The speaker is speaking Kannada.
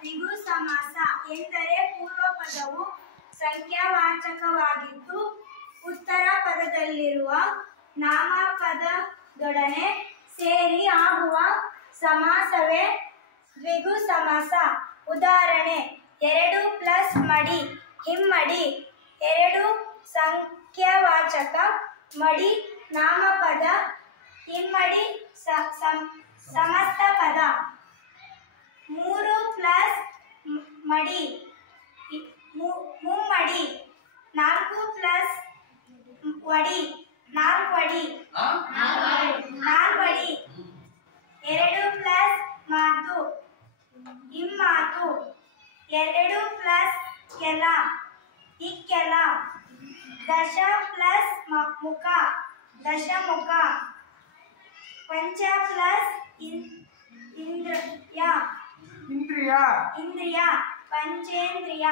ದ್ವಿಗು ಸಮಾಸ ಎಂದರೆ ಪೂರ್ವ ಪದವು ಸಂಖ್ಯಾವಾಚಕವಾಗಿದ್ದು ಉತ್ತರ ಪದದಲ್ಲಿರುವ ನಾಮಪದದೊಡನೆ ಸೇರಿ ಆಗುವ ಸಮಾಸವೇ ದ್ವಿಗು ಸಮಾಸ. ಉದಾಹರಣೆ: 2 ಪ್ಲಸ್ ಮಡಿ ಹಿಮ್ಮಡಿ. 2 ಸಂಖ್ಯಾವಾಚಕ, ಮಡಿ ನಾಮಪದ, ಹಿಮ್ಮಡಿ ಸಮಸ್ತ ಪದ. 3 ಪ್ಲಸ್ ಮಡಿ ಮುಮ್ಮಡಿ. 4 ಪ್ಲಸ್ ವಡಿ ನಾಲ್ವಡಿ. 2 ಪ್ಲಸ್ ಮಾತು ಇಮ್ಮಾತು. 2 ಪ್ಲಸ್ ಕೆಲ ಇಕ್ಕೆಲ. 10 ಪ್ಲಸ್ ಮುಖ ದಶಮುಖ. 5 ಪ್ಲಸ್ ಇಂದ್ರಿಯ ಪಂಚೇಂದ್ರಿಯ.